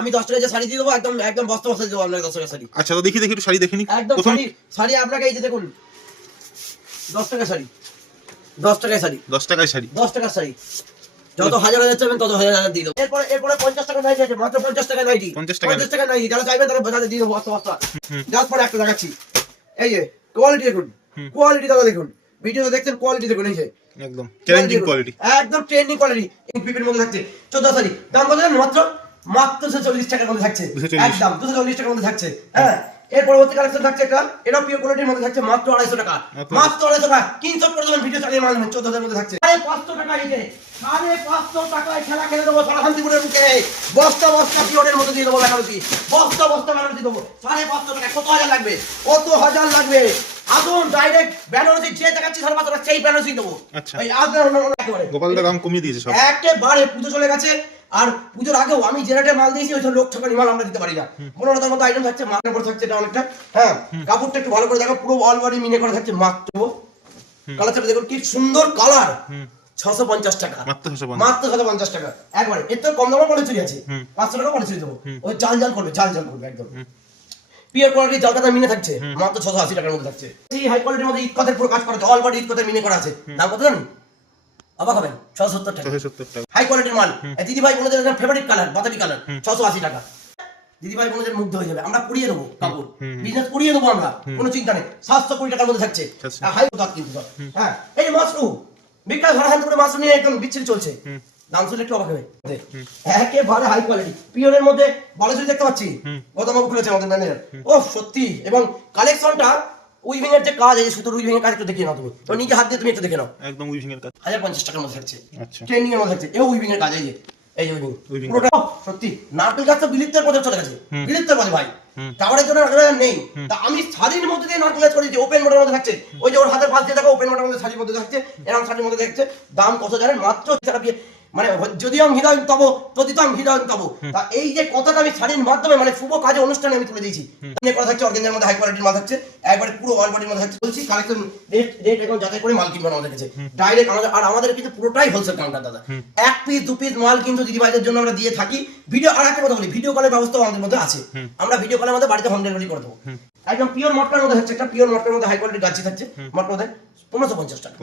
আমি 10 টাকা যে শাড়ি দিয়ে দেবো, একদম একদম বস্তা বস্তা দিয়ে দেবো আপনাকে 10 টাকা শাড়ি। আচ্ছা তো দেখি একটু শাড়ি দেখে নি। একদম শাড়ি আপনাকে এই যে দেখুন 10 টাকা শাড়ি, 10 টাকায় শাড়ি, 10 টাকায় শাড়ি, 10 টাকার শাড়ি, যত হাজার হাজার চাইবেন তত হাজার হাজার দিয়ে দেবো। এরপরে 50 টাকা নাইটি আছে, মাত্র 50 টাকা নাইটি, 50 টাকা নাইটি, যারা চাইবেন তারা বাজারে দিয়ে দেবো বস্তা বস্তা। জাস্ট পরে একটা দেখাচ্ছি, এই যে কোয়ালিটি দেখুন, কোয়ালিটি দাদা দেখুন, ভিডিওতে দেখছেন কোয়ালিটি দেখুন, এই যে একদম চ্যালেঞ্জিং কোয়ালিটি, একদম ট্রেন্ডিং কোয়ালিটি, পিপির মধ্যে থাকছে 14 শাড়ি, দাম কত জানেন? মাত্র 240 টাকার মধ্যে থাকছে, একদম 240 টাকার মধ্যে থাকছে। হ্যাঁ, এর পরবর্তী কালেকশন থাকছে এটা পিওর কোয়ালিটির মধ্যে থাকছে মাত্র 250 টাকা, মাত্র 250 টাকা। স্ক্রিনশট করে দেবেন, ভিডিও চালিয়ে মারবেন, 14,000 এর মধ্যে থাকছে 550 টাকা। এই যে 550 টাকায় খেলা খেলে দেবো শান্তিপুরের বুকে, বস্তা বস্তা পিওরের মধ্যে দিয়ে দেবো বেনারসি, বস্তা বস্তা বেনারসি দেবো 550 টাকা। কত হাজার লাগবে, কত হাজার লাগবে? আসুন ডাইরেক্ট বেনারসি যে দেখাচ্ছি 550 টাকা সেই বেনারসি দেবো। আচ্ছা এই আজকের একেবারে গোপালদা দাম কমিয়ে দিয়েছে সব, একেবারে পুজো চলে গেছে, আর পুজোর আগেও আমি যে রেটে মাল দিয়েছি ওই সব লোক ঠকানি মাল আমরা দিতে পারি না। 15টার মতো আইটেম থাকছে, মার্কের উপর থাকছে এটা অনেকটা। হ্যাঁ, কাপড়টা একটু ভালো করে দেখো, পুরো অল বডি মিনে করে থাকছে মাত্র। কালারটা দেখুন কি সুন্দর কালার, 650 টাকা, মাত্র 650 টাকা একবারে। এর তো কম দামে পড়ে চুরি আছে, 500 টাকা পড়ে চুরি দেবো, ওই জাল জাল করবে, জাল জাল করবে একদম। পিওর কোয়ালিটি জালকাতা মিনে থাকছে মাত্র 680 টাকার মধ্যে থাকছে। এই হাই কোয়ালিটির মধ্যে ঈদ কথার পুরো কাজ করা আছে, অল বডি ঈদ কথা মিনে করা আছে। দাম কত জানেন? অবাক হবেন, 670 টাকা, 670 টাকা। হাই কোয়ালিটির মাল। দিদি ভাই বোনদের ফেভারিট কালার বাতাবি কালার, 680 টাকা। দিদি ভাই বোনদের মুগ্ধ হয়ে যাবে, আমরা পুড়িয়ে দেবো কাপড়, বিজনেস পুড়িয়ে দেবো আমরা, কোনো চিন্তা নেই। 720 টাকার মধ্যে থাকছে, হাই দাঁত কিন্তু। হ্যাঁ, এই মাশরুম বিকাশ ঘর হাতে করে মাশরুম নিয়ে একদম বিচ্ছিরি চলছে, দাম শুনলে একটু অবাক হবে। একেবারে হাই কোয়ালিটি পিওরের মধ্যে বালাসুরি দেখতে পাচ্ছি, গতবাবু খুলেছে আমাদের ম্যানেজার। ও সত্যি, এবং কালেকশনটা উইভিং এর যে কাজ, এই সুতোর উইভিং এর কাজ একটু দেখিয়ে নাও তুমি, তো নিজে হাত দিয়ে তুমি একটু দেখে নাও। একদম উইভিং এর কাজ 1050 টাকার মধ্যে থাকছে, আচ্ছা ট্রেনিং এর মধ্যে থাকছে, এই উইভিং এর কাজ, এই যে এই যে উইভিং পুরোটা সত্যি। নারকেল গাছ তো বিলুপ্তের পথে চলে গেছে, বিলুপ্তের পথে ভাই, টাওয়ারের জন্য নারকেল গাছ নেই। তা আমি শাড়ির মধ্যে দিয়ে নারকেল গাছ করেছি, ওপেন মোডের মধ্যে থাকছে, ওই যে ওর হাতের পাশ দিয়ে দেখো ওপেন মোডের মধ্যে শাড়ির মধ্যে থাকছে, এরকম শাড়ির মধ্যে থাকছে। দাম কত জানেন? মাত্র টাকা দিয়ে, মানে যদি আমি হৃদয় তব তদিত আমি হৃদয় তব। তা এই যে কথাটা আমি শাড়ির মাধ্যমে মানে শুভ কাজে অনুষ্ঠানে আমি তুলে দিয়েছি। করা থাকছে অর্গানজার মধ্যে, হাই কোয়ালিটির মাল থাকছে, একবারে পুরো অল বডির মধ্যে থাকছে। বলছি কালেকশন রেট এখন যাচাই করে মাল কিনবেন আমাদের কাছে ডাইরেক্ট। আর আমাদের কিন্তু পুরোটাই হোলসেল কাউন্টার দাদা, এক পিস দু পিস মাল কিন্তু দিদি ভাইদের জন্য আমরা দিয়ে থাকি। ভিডিও আর একটা কথা বলি, ভিডিও কলের ব্যবস্থাও আমাদের মধ্যে আছে, আমরা ভিডিও কলের মধ্যে বাড়িতে হোম ডেলিভারি করে দেবো। একদম পিওর মটকার মধ্যে হচ্ছে, একটা পিওর মটকার মধ্যে হাই কোয়ালিটির গাছি থাকছে, মটকার মধ্যে 1550 টাকা।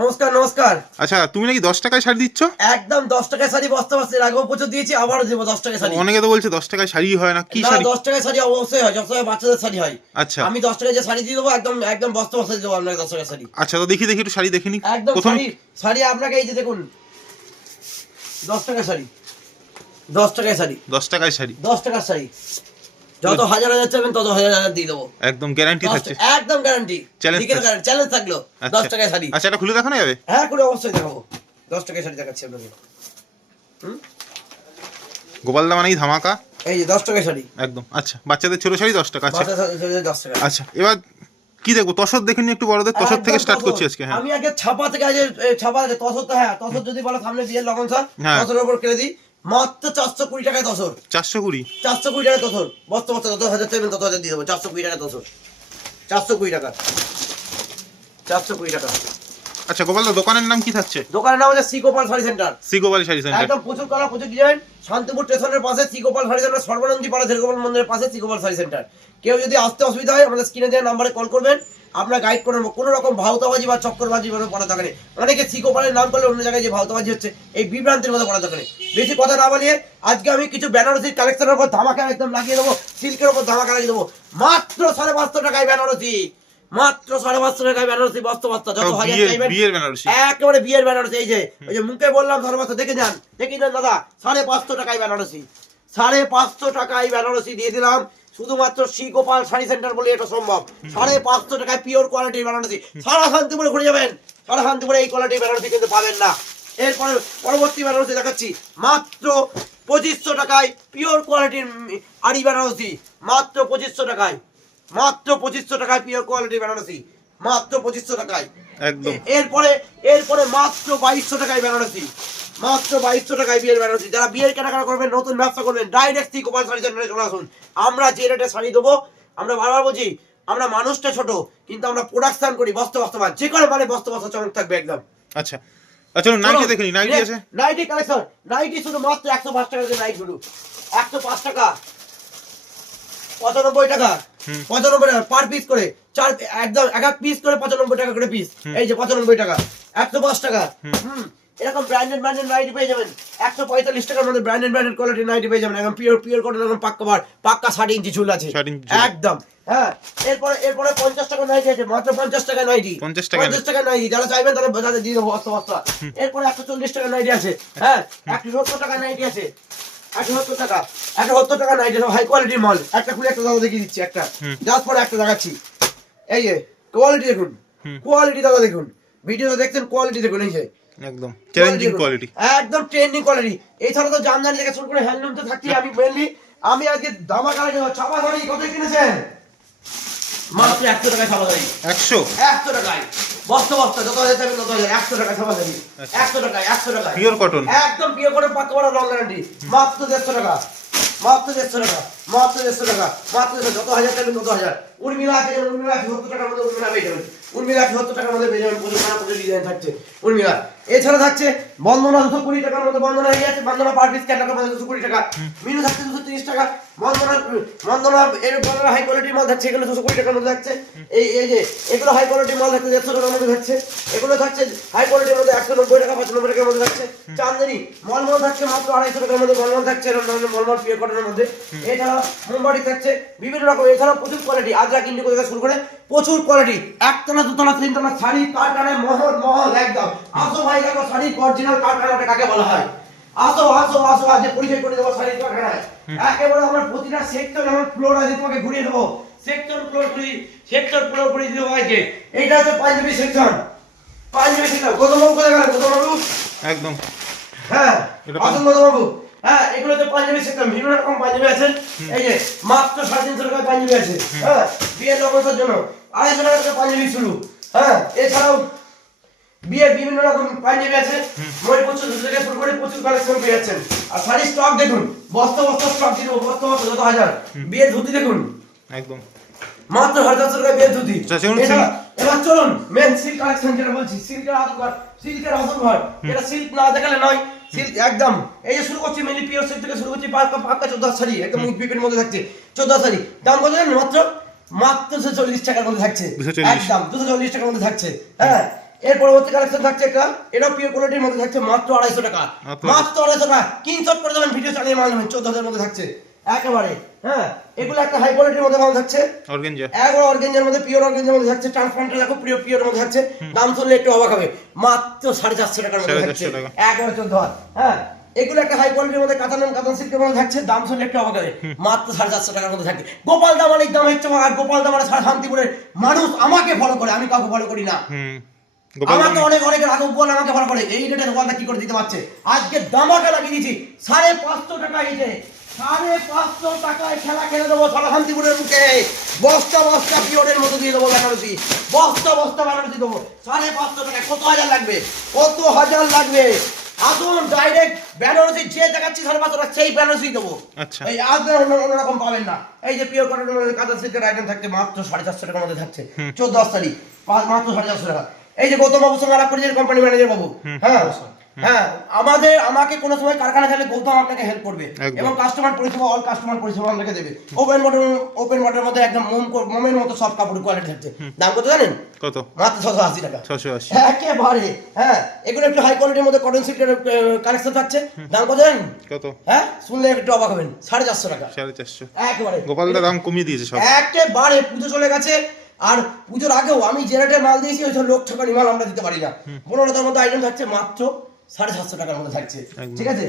নমস্কার নমস্কার। আচ্ছা তুমি নাকি 10 টাকায় শাড়ি দিচ্ছ? একদম 10 টাকায় শাড়ি, বস্তা বস্তা, এর আগেও প্রচুর দিয়েছি, আবারও দেবো 10 টাকায় শাড়ি। অনেকে তো বলছে 10 টাকায় শাড়ি হয় না, কি শাড়ি? 10 টাকায় শাড়ি অবশ্যই হয়, সবসময় বাচ্চাদের শাড়ি হয়। আচ্ছা আমি 10 টাকায় যে শাড়ি দিয়ে দেবো, একদম একদম বস্তা বস্তা দিয়ে দেবো আপনাকে 10 টাকায় শাড়ি। আচ্ছা তো দেখি একটু শাড়ি দেখে নি। একদম শাড়ি আপনাকে এই যে দেখুন 10 টাকায় শাড়ি, 10 টাকায় শাড়ি, 10 টাকায় শাড়ি, 10 টাকার শাড়ি, যত হাজার হাজার চাইবেন তত হাজার হাজার দিয়ে দেবো, একদম গ্যারান্টি থাকছে, একদম গ্যারান্টি, চ্যালেঞ্জ থাকলো 10 টাকায় শাড়ি। আচ্ছা এটা খুলে দেখানো যাবে? হ্যাঁ খুলে অবশ্যই দেখাবো, 10 টাকায় শাড়ি দেখাচ্ছি আপনাকে। গোপালদা মানেই ধামাকা, এই যে 10 টাকায় শাড়ি একদম। আচ্ছা বাচ্চাদের ছোট শাড়ি 10 টাকা। আচ্ছা 10 টাকা। আচ্ছা এবার কি দেখবো, তসর দেখে নি একটু, বড়দের তসর থেকে স্টার্ট করছি আজকে। হ্যাঁ আমি আগে ছাপা থেকে, আজ ছাপা আছে তসর, তো হ্যাঁ তসর যদি বলো সামনে বিয়ের লগন স্যার, তসরের উপর কেটে দিই মাত্র 420 টাকায় তসর। 420 টাকায় তসর, বস্তা বস্তা, যত হাজার চাইবেন তত হাজার দিয়ে দেবো। 420 টাকা তসর, 420 টাকা, 420 টাকা। আচ্ছা গোপালদা দোকানের নাম কি থাকছে? দোকানের নাম হচ্ছে সিগোপাল শাড়ি সেন্টার, সিগোপাল শাড়ি সেন্টার, একদম প্রচুর কালার, প্রচুর ডিজাইন। শান্তিপুর স্টেশনের পাশে সিগোপাল শাড়ি সেন্টার, সর্বানন্দী পাড়া শেরগোপাল মন্দিরের পাশে সিগোপাল শাড়ি সেন্টার। কেউ যদি আসতে অসুবিধা হয় আমাদের স্ক্রিনে দেওয়া নাম্বারে কল করবেন, আমরা গাইড করে নেবো। কোনো রকম ভাউতাবাজি বা চক্করবাজি পড়া থাকে না। অনেকে সিগোপালের নাম করলে অন্য জায়গায় যে ভাউতাবাজি হচ্ছে, এই বিভ্রান্তির মধ্যে পড়া থাকে না। বেশি কথা না বলিয়ে আজকে আমি কিছু বেনারসির কালেকশনের উপর ধামাকা একদম লাগিয়ে দেবো, সিল্কের উপর ধামাকা লাগিয়ে দেবো মাত্র 550 টাকায় বেনারসি, মাত্র 550 টাকায় বেনারসি, বস্তা বস্তা, যত হাজার চাইবেন একেবারে বিয়ের বেনারসি। এই যে ওই যে মুখে বললাম 550, দেখে যান দাদা, 550 টাকায় বেনারসি, 550 টাকায় বেনারসি দিয়ে দিলাম। শুধুমাত্র সিগোপাল শাড়ি সেন্টার বলে এটা সম্ভব। 550 টাকায় পিওর কোয়ালিটির বেনারসি, সারা শান্তিপুরে ঘুরে যাবেন, সারা শান্তিপুরে এই কোয়ালিটির বেনারসি কিন্তু পাবেন না। এরপরে পরবর্তী বেনারসি দেখাচ্ছি, মাত্র 2500 টাকায় পিওর কোয়ালিটির আড়ি বেনারসি, মাত্র 2500 টাকায়, মাত্র 2500 টাকায় পিওর কোয়ালিটির বেনারসি, মাত্র 2500 টাকায় একদম। এরপরে মাত্র 2200 টাকায় বেনারসি, মাত্র 2200 টাকায় বিয়ের বেনারসি। যারা বিয়ের কেনাকাটা করবেন, নতুন ব্যবসা করবেন, ডাইরেক্ট সিগোপাল শাড়ি সেন্টারে চলে আসুন। আমরা যে রেটে শাড়ি দেবো, আমরা বারবার বলছি, আমরা মানুষটা ছোট কিন্তু আমরা প্রোডাকশন করি বস্তা বস্তা মাল, যে কোনো মানে বস্তা বস্তা চমক থাকবে একদম। আচ্ছা আচ্ছা চলো নাইটি দেখে নি, নাইটি আছে নাইটি কালেকশন, নাইটি শুধু মাত্র 105 টাকা দিয়ে নাইট গুলো, 105 টাকা, 95 টাকা, 95 টাকা পার পিস করে, চার একদম এক এক পিস করে 95 টাকা করে পিস। এই যে 95 টাকা, 105 টাকা। এরকম ব্র্যান্ডেড নাইটি পেয়ে যাবেন 145 টাকার মধ্যে, ব্র্যান্ডেড কোয়ালিটি নাইটি পেয়ে যাবেন, একদম পিওর কটন, একদম পাক্কা 60 ইঞ্চি চুল আছে 60 ইঞ্চি। একদম। হ্যাঁ, এরপরে 50 টাকা নাইটি আছে, মাত্র 50 টাকা নাইটি, 50 টাকা 50 টাকা নাইটি, যারা চাইবেন তারা বাজারে দিয়ে দেবো বস্তা। এরপরে 140 টাকা নাইটি আছে, হ্যাঁ 170 টাকা নাইটি আছে, 170 টাকা, 170 টাকা নাইটি, হাই কোয়ালিটির মাল। একটা খুলে একটা দাদা দেখিয়ে দিচ্ছি, একটা জাস্ট পরে একটা দেখাচ্ছি। এই যে কোয়ালিটি দেখুন, কোয়ালিটি দাদা দেখুন, ভিডিওতে দেখছেন কোয়ালিটি দেখুন, এই যে একদম চ্যালেঞ্জিং কোয়ালিটি, একদম ট্রেন্ডিং কোয়ালিটি। এছাড়া তো জামদানি থেকে শুরু করে হ্যান্ডলুম তো থাকছি। আমি মেনলি আমি আজকে ধামাকা ছাপা ধরি কত কিনেছেন? মাত্র 100 টাকায় ছাপা ধরি, 100 টাকায় বস্তা যত হাজার চাইবেন তত হাজার, 100 টাকা ছাপা ধরি, 100 টাকায়, 100 টাকায় পিওর কটন, একদম পিওর কটন, পাক্কা বড় রং গ্যারান্টি, মাত্র 150 টাকা, মাত্র 150 টাকা, মাত্র 150 টাকা, মাত্র যত হাজার চাইবেন তত হাজার। উর্মিলা আছে, উর্মিলা 70 টাকার মধ্যে উর্মিলা পেয়ে যাবেন, উর্মিলা 70 টাকার মধ্যে পেয়ে যাবেন, প্রচুর ডিজাইন থাকছে উর্মিলা। এছাড়া থাকছে বন্দনা 220 টাকার মধ্যে, বন্দনা হয়ে যাচ্ছে, বন্দনা পার পিস ক্যাটালগ 220 টাকা, মিনু থাকছে 230 টাকা, বন্দনা এর বন্দনা হাই কোয়ালিটির মাল থাকছে, এগুলো 220 টাকার মধ্যে থাকছে। এই যে এগুলো হাই কোয়ালিটির মাল থাকছে 150 টাকার মধ্যে থাকছে, এগুলো থাকছে হাই কোয়ালিটির মধ্যে 190 টাকা, 95 টাকার মধ্যে থাকছে। চান্দেরি মলমল থাকছে মাত্র 250 টাকার মধ্যে, মলমল থাকছে মলমল পিওর কটনের মধ্যে। এছাড়া মোমবাড়ি থাকছে বিভিন্ন রকম, এছাড়া প্রচুর কোয়ালিটি, আজরাক ইন্ডিগো থেকে শুরু করে প্রচুর কোয়ালিটি, একতলা দুতলা তিনতলা শাড়ি কারখানায় মহল একদম। আসো ভাই দেখো শাড়ি অরিজিনাল কারখানাটা কাকে বলা হয়, আসো আজ পরিচয় করে দেবো শাড়ির কারখানায়। একেবারে আমার প্রতিটা সেক্টর, আমার ফ্লোর আছে, তোমাকে ঘুরিয়ে দেবো, সেক্টর ফ্লোর ঘুরিয়ে দেবো আজকে। এইটা হচ্ছে পাঞ্জাবি সেকশন, গৌতমবাবু কোথায় গেলেন? গৌতমবাবু একদম, হ্যাঁ আসুন গৌতমবাবু। হ্যাঁ, এগুলো হচ্ছে পাঞ্জাবি সেকশন, বিভিন্ন রকম পাঞ্জাবি আছে। এই যে মাত্র 350 টাকায় পাঞ্জাবি আছে, হ্যাঁ বিয়ের লগনের জন্য 250 টাকা থেকে পাঞ্জাবি শুরু। হ্যাঁ, এছাড়াও বিয়ের বিভিন্ন রকম পাঞ্জাবি আছে, প্রচুর থেকে শুরু করে প্রচুর কালেকশন পেয়ে যাচ্ছেন। আর শাড়ির স্টক দেখুন, বস্তা স্টক দিব, বস্তা যত হাজার। বিয়ের ধুতি দেখুন, একদম মাত্র 450 টাকা বিয়ের ধুতি। আচ্ছা, এবার চলুন মেন সিল্ক কালেকশন যেটা বলছি, সিল্কের আসল ঘর, এটা সিল্ক না দেখালে নয়, সিল্ক একদম। এই যে শুরু করছি মেনলি পিওর সিল্ক থেকে শুরু করছি, পাক্কা 14 শাড়ি, একদম বিপির মধ্যে থাকছে 14 শাড়ি। দাম কত জানেন? মাত্র 240 টাকার মধ্যে থাকছে, একদম 240 টাকার মধ্যে থাকছে। হ্যাঁ, এর পরবর্তী কালেকশন থাকছে একটা, এটাও পিওর কোয়ালিটির মধ্যে থাকছে, মাত্র 250 টাকা, মাত্র 250 টাকা। স্ক্রিনশট করে দেবেন, ভিডিও চালিয়ে মাল নেবেন, 14,000 এর মধ্যে থাকছে একেবারে। হ্যাঁ, এগুলো একটা হাই কোয়ালিটির মধ্যে মাল থাকছে, অর্গানজা, একবার অর্গানজার মধ্যে, পিওর অর্গানজার মধ্যে থাকছে, ট্রান্সপারেন্ট দেখো পিওর মধ্যে থাকছে। দাম শুনলে একটু অবাক হবে, মাত্র 450 টাকার মধ্যে থাকছে, একবার 14,000। হ্যাঁ, এগুলো একটা হাই কোয়ালিটির মধ্যে কাতান সিল্কের মধ্যে থাকছে, দাম শুনলে একটু অবাক হবে, মাত্র 450 টাকার মধ্যে থাকছে। গোপাল দামানের দাম হচ্ছে, আর গোপাল দামানের সারা শান্তিপুরের মানুষ আমাকে ফলো করে, আমি কাউকে ফলো করি না। আমাকে অনেক রাঘব বল আমাকে ফলো করে, এই রেটে গোপালদা কি করে দিতে পারছে? আজকে দামাকা লাগিয়ে দিয়েছি 550 টাকা, এই যে 550 টাকায় খেলা খেলে দেবো সারা শান্তিপুরের মুখে, বস্তা পিওরের মতো দিয়ে দেবো বেনারসি, বস্তা বেনারসি দেবো 550 টাকায়। কত হাজার লাগবে? আসুন ডাইরেক্ট বেনারসি যে দেখাচ্ছি 550 টাকা, সেই বেনারসি দেবো। আচ্ছা, এই আজকে অন্যরকম পাবেন না। এই যে পিওর কটনের মধ্যে কাতান সিল্কের আইটেম থাকছে, মাত্র 450 টাকার মধ্যে থাকছে, 14 শাড়ি, মাত্র 450 টাকা। এই যে গৌতম বাবুর সঙ্গে আলাপ করেছি, কোম্পানি ম্যানেজার বাবু। হ্যাঁ, আমাকে কোনো সময় কারখানা চাইলে গৌতম আপনাকে হেল্প করবে, এবং কাস্টমার পরিষেবা, অল কাস্টমার পরিষেবা আপনাকে দেবে। ওপেন বটনের মধ্যে একদম মোমের মতো সব কাপড় কোয়ালিটি থাকছে। দাম কত জানেন? কত? মাত্র 680 টাকা, 680 একেবারে। হ্যাঁ, এগুলো একটু হাই কোয়ালিটির মধ্যে কটন সিল্কের কালেকশন থাকছে। দাম কত জানেন? কত? হ্যাঁ, শুনলে একটু অবাক হবেন, 450 টাকা, 450 একেবারে। গোপালদা দাম কমিয়ে দিয়েছে সব, একেবারে পুজো চলে গেছে, আর পুজোর আগেও আমি যে রেটে মাল দিয়েছি, ওই সব লোক ঠকানি মাল আমরা দিতে পারি না। 15টার মধ্যে আইটেম থাকছে, মাত্র 750 টাকার মধ্যে থাকছে, ঠিক আছে।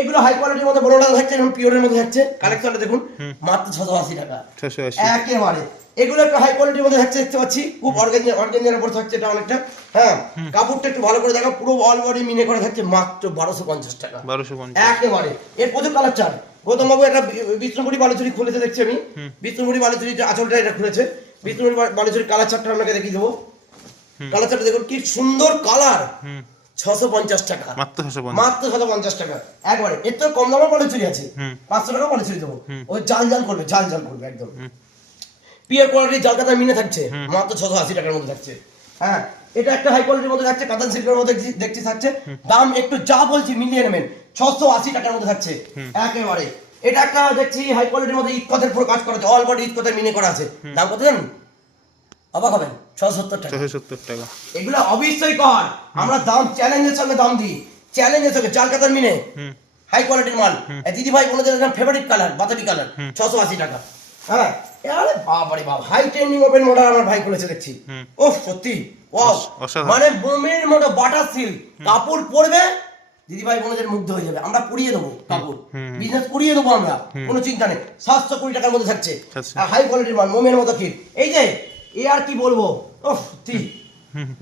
এগুলো হাই কোয়ালিটির মধ্যে 15টা থাকছে, এবং পিওরের মধ্যে থাকছে। কালেকশনটা দেখুন, মাত্র 680 টাকা, 680 একেবারে। এগুলো একটু হাই কোয়ালিটির মধ্যে থাকছে, দেখতে পাচ্ছি, খুব অর্গানজার উপর থাকছে এটা অনেকটা। হ্যাঁ, কাপড়টা একটু ভালো করে দেখো, পুরো অল বডি মিনে করে থাকছে, মাত্র 1250 টাকা, 1250 একেবারে। এর প্রচুর কালার চার্ট। গৌতম বাবু একটা বিষ্ণুপুরি বালুচুরি খুলেছে দেখছি আমি, বিষ্ণুপুরি বালুচুরি আঁচলটা এটা খুলেছে, বিষ্ণুপুরি বালুচুরি কালার চার্টটা আপনাকে দেখিয়ে দেবো। কালার চার্টটা দেখুন কি সুন্দর কালার, 650 টাকা, মাত্র 650 টাকা, একবারে। এর তো কম দামের বালুচুরি আছে, 500 টাকা বালুচুরি দেবো, ওই জাল করবে একদম পিওর কোয়ালিটির জাল কাতা মিনে থাকছে, মাত্র 680 টাকার মধ্যে থাকছে। হ্যাঁ, এটা একটা হাই কোয়ালিটির মধ্যে থাকছে, কাতান সিল্কের মধ্যে দেখছি থাকছে, দাম একটু যা বলছি মিলিয়ে নেবেন, 680 টাকার মধ্যে থাকছে একেবারে। এটা একটা দেখছি হাই কোয়ালিটির মধ্যে ইটকতের পুরো কাজ করা আছে, অল বডি ইটকতের মিনে করা আছে, দাম কত জানেন? অবাক হবেন, 670 টাকা। 670 টাকা। এগুলো অবশ্যই কর, আমরা দাম চ্যালেঞ্জের সঙ্গে দাম দিই, চ্যালেঞ্জের সঙ্গে। চাল কাতার মিনে হাই কোয়ালিটির মাল, দিদি ভাই বলে দিলাম ফেভারিট কালার বাতাবি কালার, 680 টাকা। হ্যাঁ, আরে বাবারে বাবা, হাই ট্রেন্ডিং ওপেন মডেল আমার ভাই করেছে দেখছি। ও সত্যি ওয়াও, মানে বোমের মতো বাটার সিল্ক কাপড় পরবে, দিদি ভাই বোনদের মুগ্ধ হয়ে যাবে। আমরা পরিয়ে দেবো কাপড়, বিজনেস করিয়ে দেবো আমরা, কোনো চিন্তা নেই। 720 টাকার মধ্যে থাকছে, হাই কোয়ালিটির মাল, মোমের মতো কি। এই যে এ আর কি বলবো, ও সত্যি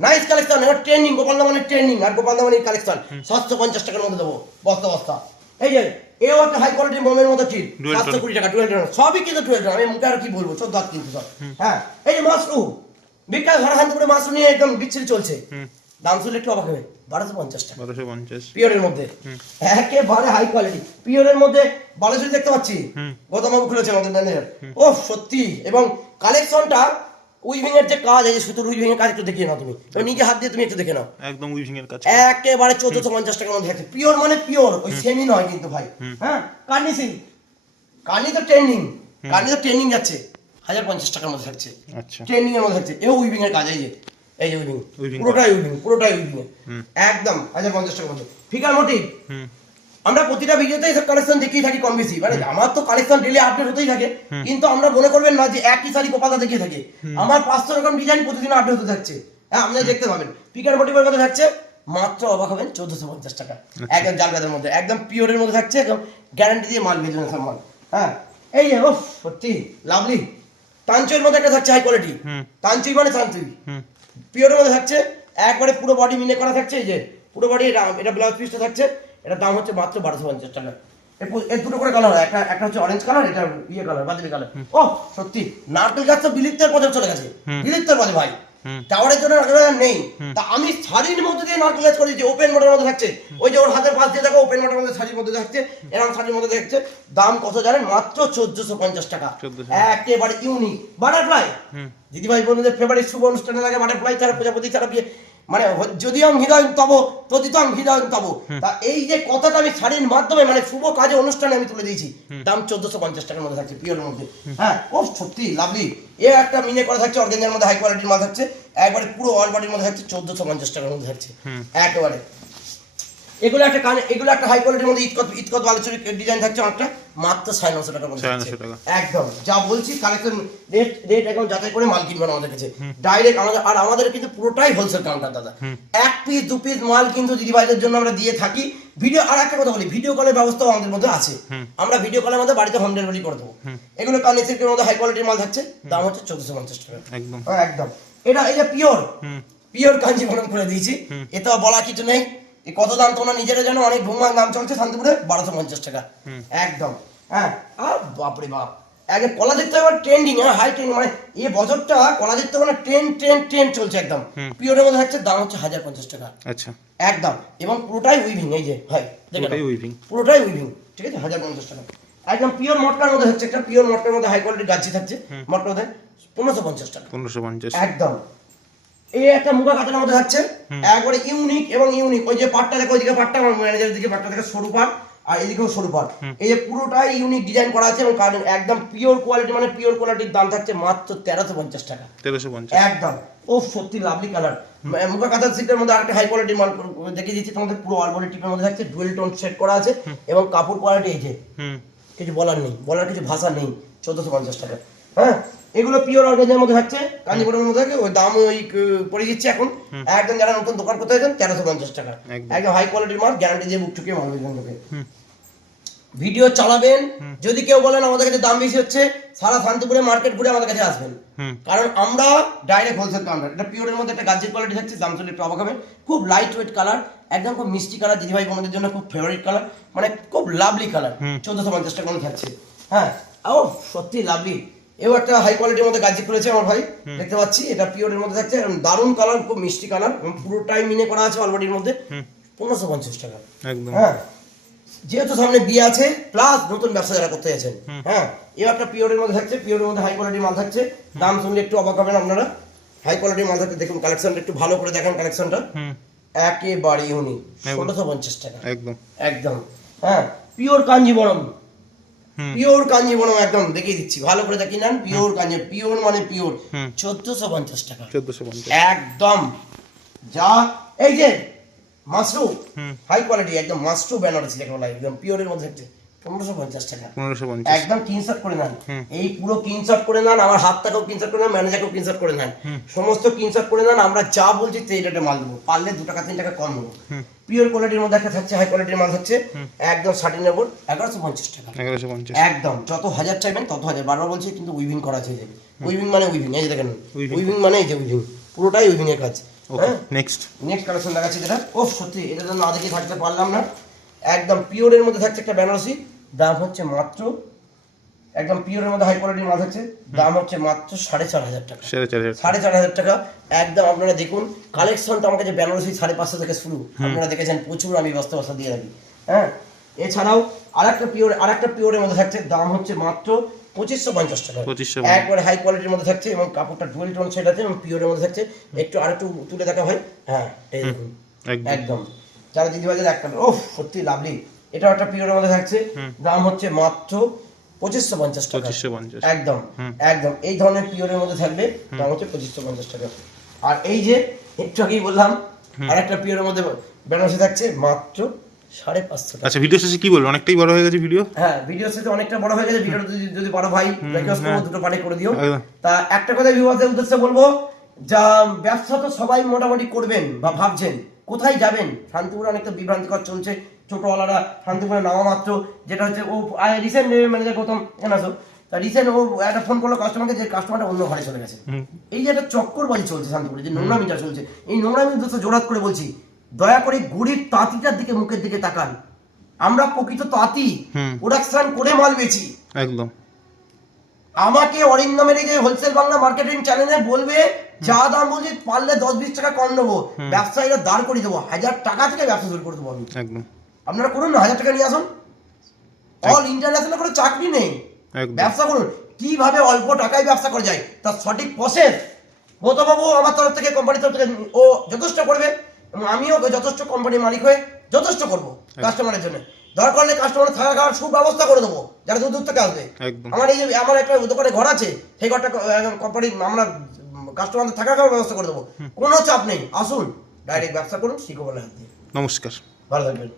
নাইস কালেকশন, এবার ট্রেন্ডিং গোপাল দামানের ট্রেন্ডিং আর গোপাল দামানের কালেকশন 750 টাকার মধ্যে দেবো বস্তা বস্তা। এই যে এও একটা হাই কোয়ালিটির মোমের মতো ঠিক 720 টাকা, 12 টাকা সবই কিন্তু 12 টাকা। আমি মুখে আর কি বলবো, 14 কিন্তু সব। হ্যাঁ, এই যে মাশরুম বিকাশ ঘরখান করে মাশরুম নিয়ে একদম বিচ্ছিরি চলছে, দাম শুনলে একটু অবাক হবে, 1250 টাকা 1250 পিওরের মধ্যে, একেবারে হাই কোয়ালিটি পিওরের মধ্যে। বালেশ্বরী দেখতে পাচ্ছি, গৌতম বাবু খুলেছে আমাদের ম্যানেজার। ও সত্যি, এবং কালেকশনটা উইভিং এর যে কাজ, এই যে সুতোর উইভিং এর কাজ একটু দেখিয়ে নাও তুমি, নিজে হাত দিয়ে তুমি একটু দেখে নাও, একদম উইভিং এর কাজ, একেবারে 1450 টাকার মধ্যে আছে। পিওর মানে পিওর, ওই সেমি নয় কিন্তু ভাই। হ্যাঁ, কার্নি সিল্ক, কার্নি তো ট্রেন্ডিং, কার্নি তো ট্রেন্ডিং যাচ্ছে, 1050 টাকার মধ্যে থাকছে। আচ্ছা, ট্রেন্ডিং এর মধ্যে থাকছে, এও উইভিং এর কাজ। এই যে এই যে উইভিং, পুরোটাই উইভিং, পুরোটাই উইভিং একদম 1050 টাকার মধ্যে। ফিগার মোটিভ, আমরা প্রতিটা ভিডিওতে এইসব কালেকশন দেখিয়ে থাকি কম বেশি, মানে আমার তো কালেকশন ডেলি আপডেট হতেই থাকে, কিন্তু আমরা মনে করবেন না যে একই শাড়ি কপালটা দেখিয়ে থাকে, আমার 500 রকম ডিজাইন প্রতিদিন আপডেট হতে থাকছে। হ্যাঁ, আপনারা দেখতে পাবেন। ফিগার মোটিভের কথা থাকছে মাত্র অবাক হবেন 1450 টাকা, একদম জালগাদের মধ্যে, একদম পিওরের মধ্যে থাকছে, একদম গ্যারান্টি দিয়ে মাল ভেজে সব মাল। হ্যাঁ, এই যে ও সত্যি লাভলি। তাঞ্চুর মধ্যে একটা থাকছে হাই কোয়ালিটি, তাঞ্চুই মানে তাঞ্চুই পিওরের মধ্যে থাকছে, একবারে পুরো বডি মিনে করা থাকছে। এই যে পুরো বডি, এটা ব্লাউজ পিসটা থাকছে, এটার দাম হচ্ছে মাত্র 1250 টাকা। এর দুটো করে কালার হয়, একটা হচ্ছে অরেঞ্জ কালার, এটা ইয়ে কালার বাদামি কালার। ও সত্যি, নারকেল গাছ তো বিলুপ্তের পথে চলে গেছে, বিলুপ্তের পথে ভাই, টাওয়ারের জন্য নারকেল গাছ নেই। তা আমি শাড়ির মধ্যে দিয়ে নারকেল গাছ করেছি, ওপেন মোডের মধ্যে থাকছে, ওই যে ওর হাতের পাশ দিয়ে দেখো ওপেন মোডের মধ্যে শাড়ির মধ্যে থাকছে, এরকম শাড়ির মধ্যে থাকছে। দাম কত জানেন? মাত্র 1450 টাকা, একেবারে ইউনিক। বাটারফ্লাই, দিদি ভাই বোনদের ফেভারিট শুভ অনুষ্ঠানে লাগে বাটারফ্লাই ছাড়া, প্রজাপতি ছাড়া বিয়ে, মানে যদি আমি হৃদয় তব প্রতিতম হৃদয় তব। তা এই যে কথাটা আমি শাড়ির মাধ্যমে, মানে শুভ কাজে অনুষ্ঠানে আমি তুলে দিয়েছি, দাম 1450 টাকার মধ্যে থাকছে পিওরের মধ্যে। হ্যাঁ, ও সত্যি লাভলি। এ একটা মিনে করা থাকছে, অর্গানজার মধ্যে হাই কোয়ালিটির মাল থাকছে, একবারে পুরো অল বডির মধ্যে থাকছে, 1450 টাকার মধ্যে থাকছে একেবারে। এগুলো একটা এগুলো একটা হাই কোয়ালিটির মধ্যে ইটকত বালুচুরি ডিজাইন থাকছে, অনেকটা মাত্র 950 টাকার মধ্যে থাকছে। একদম যা বলছি, কালেকশন রেট একদম যাচাই করে মাল কিনবেন আমাদের কাছে ডাইরেক্ট। আমাদের আর আমাদের কিন্তু পুরোটাই হোলসেল কাউন্টার দাদা, এক পিস দু পিস মাল কিন্তু দিদি ভাইদের জন্য আমরা দিয়ে থাকি। ভিডিও, আর একটা কথা বলি, ভিডিও কলের ব্যবস্থাও আমাদের মধ্যে আছে, আমরা ভিডিও কলের মধ্যে বাড়িতে হোম ডেলিভারি করে দেবো। এগুলো কার্নি সিল্কের মধ্যে হাই কোয়ালিটির মাল থাকছে, দাম হচ্ছে 1450 টাকা একদম। একদম এটা এই যে পিওর পিওর কাঞ্জিভরম করে দিয়েছি, এটাও বলা কিছু নেই। কত দাম তোমরা নিজেরা জানো, অনেক ভুমভাং দাম চলছে শান্তিপুরে, 1250 টাকা একদম। হ্যাঁ, আর বাপরে বাপ, আগে কলা দেখতে হবে ট্রেন্ডিং, হাই ট্রেন্ডিং, মানে এই বছরটা কলা দেখতে হবে ট্রেন্ড চলছে একদম। পিওরের মধ্যে থাকছে, দাম হচ্ছে 1050 টাকা। আচ্ছা, একদম, এবং পুরোটাই উইভিং। এই যে ভাই দেখেন, পুরোটাই উইভিং, ঠিক আছে, 1050 টাকা একদম। পিওর মটকার মধ্যে হচ্ছে, একটা পিওর মটকার মধ্যে হাই কোয়ালিটির গাছি থাকছে, মটকার মধ্যে 1550 টাকা 1550 একদম। এই একটা মুগা কাতানের মধ্যে থাকছে, একবারে ইউনিক এবং ইউনিক। ওই যে পাটটা দেখো, ওইদিকে পাটটা, আমার ম্যানেজারের দিকে পাটটা দেখো সরু পাট, আর এদিকেও সরু পাট। এই যে পুরোটাই ইউনিক ডিজাইন করা আছে, এবং একদম পিওর কোয়ালিটি, মানে পিওর কোয়ালিটির দাম থাকছে মাত্র 1350 টাকা 1350 একদম। ও সত্যি লাভলি কালার। মুগা কাতার সিল্কের মধ্যে আরেকটা হাই কোয়ালিটির মাল দেখিয়ে দিচ্ছি তোমাদের, পুরো অল বডি টিপের মধ্যে থাকছে, ডুয়েল টোন সেট করা আছে, এবং কাপড় কোয়ালিটি এই যে কিছু বলার নেই, বলার কিছু ভাষা নেই, 1450 টাকা। হ্যাঁ, এগুলো পিওর অর্গানজার মধ্যে থাকছে, কাঞ্জিপুরের মধ্যে থাকে, ওই দাম ওই পড়ে দিচ্ছে এখন একদম। যারা নতুন দোকান করতে চাইছেন 1350 টাকা একদম হাই কোয়ালিটির মাল, গ্যারান্টি দিয়ে বুক টুকিয়ে মাল বেচবেন লোকে। ভিডিও চালাবেন, যদি কেউ বলেন আমাদের কাছে দাম বেশি হচ্ছে, সারা শান্তিপুরে মার্কেট ঘুরে আমাদের কাছে আসবেন, কারণ আমরা ডাইরেক্ট হোলসেল কাউন্টার। এটা পিওরের মধ্যে একটা গাছের কোয়ালিটি থাকছে, দাম চলে একটু অবাক হবেন। খুব লাইট ওয়েট কালার, একদম খুব মিষ্টি কালার, দিদিভাই বোনদের জন্য খুব ফেভারিট কালার, মানে খুব লাভলি কালার, 1450 টাকা মধ্যে থাকছে। হ্যাঁ, ও সত্যি লাভলি। এও একটা হাই কোয়ালিটির মধ্যে গাজি খুলেছে আমার ভাই, দেখতে পাচ্ছি, এটা পিওরের মধ্যে থাকছে, দারুণ কালার, খুব মিষ্টি কালার, পুরোটাই মিনে করা আছে অলবডির মধ্যে, 1550 টাকা একদম। হ্যাঁ, যেহেতু সামনে বিয়ে আছে, প্লাস নতুন ব্যবসা যারা করতে যাচ্ছেন, হ্যাঁ, এও একটা পিওরের মধ্যে থাকছে, পিওরের মধ্যে হাই কোয়ালিটির মাল থাকছে, দাম শুনলে একটু অবাক হবেন আপনারা। হাই কোয়ালিটির মাল থাকতে দেখুন কালেকশনটা একটু ভালো করে দেখেন কালেকশনটা হুম একেবারে ইউনিক 1650 টাকা একদম একদম হ্যাঁ পিওর কাঞ্জিবরম হুম পিওর কাঞ্জিবরম একদম দেখিয়ে দিচ্ছি ভালো করে দেখি নেন পিওর কাঞ্জি পিওর মানে পিওর হুম 1450 টাকা 1450 একদম যা এই যে মাশরু হুম হাই কোয়ালিটি একদম মাশরু বেনারসি দেখো না একদম পিওরের মধ্যে থাকছে 1550 টাকা 1550 একদম স্ক্রিনশট করে নেন হুম। এই পুরো স্ক্রিনশট করে নেন আমার হাতটাকেও স্ক্রিনশট করে নেন ম্যানেজারকেও স্ক্রিনশট করে নেন সমস্ত স্ক্রিনশট করে নেন আমরা যা বলছি সেই রেটে মাল দেবো পারলে 2 টাকা 3 টাকা কম দেবো হুম। পিওর কোয়ালিটির মধ্যে একটা থাকছে হাই কোয়ালিটির মাল হচ্ছে একদম সাটিনের বোর্ড 1150 টাকা 1150 একদম যত হাজার চাইবেন তত হাজার বারবার বলছি কিন্তু উইভিং করা আছে এই যে উইভিং মানে উইভিং এই যে দেখেন Weaving। উইভিং মানে এই যে উইভিং পুরোটাই উইভিং এর কাজ ওকে হ্যাঁ নেক্সট নেক্সট কালেকশন দেখাচ্ছি যেটা ও সত্যি এটা তো না দেখে থাকতে পারলাম না একদম পিওরের মধ্যে থাকছে একটা বেনারসি দাম হচ্ছে মাত্র একদম পিওরের মধ্যে হাই কোয়ালিটির মাল হচ্ছে দাম হচ্ছে মাত্র 4500 টাকা 4500 4500 টাকা একদম আপনারা দেখুন কালেকশনটা আমার কাছে বেনারসি 550 থেকে শুরু আপনারা দেখেছেন প্রচুর আমি বস্তা বস্তা দিয়ে রাখি হ্যাঁ এছাড়াও আরেকটা পিওরের মধ্যে থাকছে দাম হচ্ছে মাত্র 2550 টাকা 2550 একবারে হাই কোয়ালিটির মধ্যে থাকছে এবং কাপড়টা ডুয়েল টোন সেট আছে এবং পিওরের মধ্যে থাকছে একটু আরেকটু তুলে দেখা হয় হ্যাঁ এই দেখুন একদম একদম যারা দিদিভাইদের একটা ওহ সত্যি লাভলি এটাও একটা পিওরের মধ্যে থাকছে দাম হচ্ছে মাত্র 2550 টাকা 2550 একদম একদম এই ধরনের পিওরের মধ্যে থাকবে দাম হচ্ছে 2550 টাকা আর এই যে একটু আগেই বললাম আরেকটা পিওরের মধ্যে বেনারসি থাকছে মাত্র 550 টাকা আচ্ছা ভিডিও শেষে কি বলবো অনেকটাই বড় হয়ে গেছে ভিডিও হ্যাঁ ভিডিও সাথে অনেকটা বড় হয়ে গেছে ভিডিওটা যদি বড় ভাই রিকোয়েস্ট করবো দুটো পার্টি করে দিও একদম। তা একটা কথা ভিউয়ারদের উদ্দেশ্যে বলবো যা ব্যবসা তো সবাই মোটামুটি করবেন বা ভাবছেন কোথায় যাবেন শান্তিপুরে অনেকটা বিভ্রান্তিকর চলছে টোটোওয়ালারা শান্তিপুরে নামা মাত্র যেটা হচ্ছে ও রিসেন্ট ম্যানেজার গৌতম এনাসো তা রিসেন্ট ও একটা ফোন করলো কাস্টমারকে যে কাস্টমারটা অন্য ঘরে চলে গেছে এই যে একটা চক্করবাজি চলছে শান্তিপুরে যে নোংরামিটা চলছে এই নোংরামির উদ্দেশ্যে জোরাত করে বলছি দয়া করে গরিব তাঁতিটার দিকে মুখের দিকে তাকান আমরা প্রকৃত তাঁতি প্রোডাকশন করে মাল বেচি একদম আমাকে অরিন্দমের এই যে হোলসেল বাংলা মার্কেটিং চ্যানেলে বলবে যা দাম বলছি পারলে 10-20 টাকা কম নেবো ব্যবসায়ীরা দাঁড় করে দেবো 1000 টাকা থেকে ব্যবসা শুরু করে দেবো আমি একদম আপনারা করুন না 1000 টাকা নিয়ে আসুন অল ইন্টারন্যাশনাল কোনো চাকরি নেই একদম ব্যবসা করুন কিভাবে অল্প টাকায় ব্যবসা করা যায় তার সঠিক প্রসেস গৌতমবাবু আমার তরফ থেকে কোম্পানির তরফ থেকে ও যথেষ্ট করবে এবং আমিও যথেষ্ট কোম্পানির মালিক হয়ে যথেষ্ট করবো কাস্টমারের জন্য দরকার হলে কাস্টমার থাকা খাওয়ার সুব্যবস্থা করে দেবো যারা দূর দূর থেকে আসবে একদম আমার এই যে আমার একটা দোকানে ঘর আছে সেই ঘরটা কোম্পানি আমরা কাস্টমারদের থাকা খাওয়ার ব্যবস্থা করে দেবো কোনো চাপ নেই আসুন ডাইরেক্ট ব্যবসা করুন শিখো বলে হাত দিয়ে নমস্কার ভালো থাকবেন